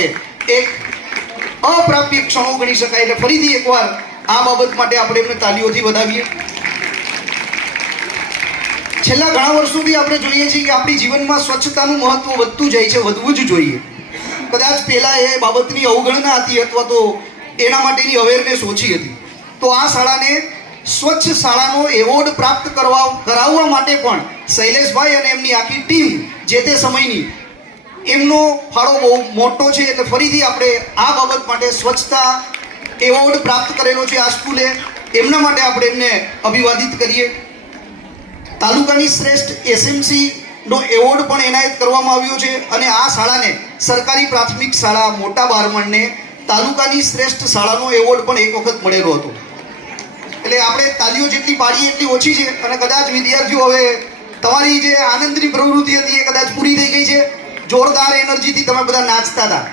એક અપ્રાપ્ય ક્ષણો ગણી શકાય. એટલે ફરીથી એકવાર આ બાબત માટે આપણે એમને તાલીઓથી વધાવીએ. છેલ્લા ઘણા વર્ષોથી આપણે જોઈએ છીએ કે આપણી જીવનમાં સ્વચ્છતાનું મહત્વ વધતું જાય છે, વધવું જ જોઈએ. કદાચ પહેલા એ બાબતની અવગણના હતી અથવા તો એના માટેની અવેરનેસ ઓછી હતી. તો આ શાળાને સ્વચ્છ શાળાનો એવોર્ડ પ્રાપ્ત કરાવવા માટે પણ શૈલેષભાઈ અને એમની આખી ટીમ જે તે સમયની એમનો ફાળો બહુ મોટો છે. એટલે ફરીથી આપણે આ બાબત માટે સ્વચ્છતા એવોર્ડ પ્રાપ્ત કરેલો છે આ સ્કૂલે, એમના માટે આપણે એમને અભિવાદિત કરીએ. તાલુકાની શ્રેષ્ઠ એસએમસી નો એવોર્ડ પણ એનાયત કરવામાં આવ્યો છે અને આ શાળાને સરકારી પ્રાથમિક શાળા મોટા બારમણને તાલુકાની શ્રેષ્ઠ શાળાનો એવોર્ડ પણ એક વખત મળેલો હતો. એટલે આપણે તાલીઓ જેટલી પાડીએ એટલી ઓછી છે. અને કદાચ વિદ્યાર્થીઓ હવે તમારી જે આનંદની પ્રવૃત્તિ હતી એ કદાચ પૂરી થઈ ગઈ છે. જોરદાર એનર્જીથી તમે બધા નાચતા હતા.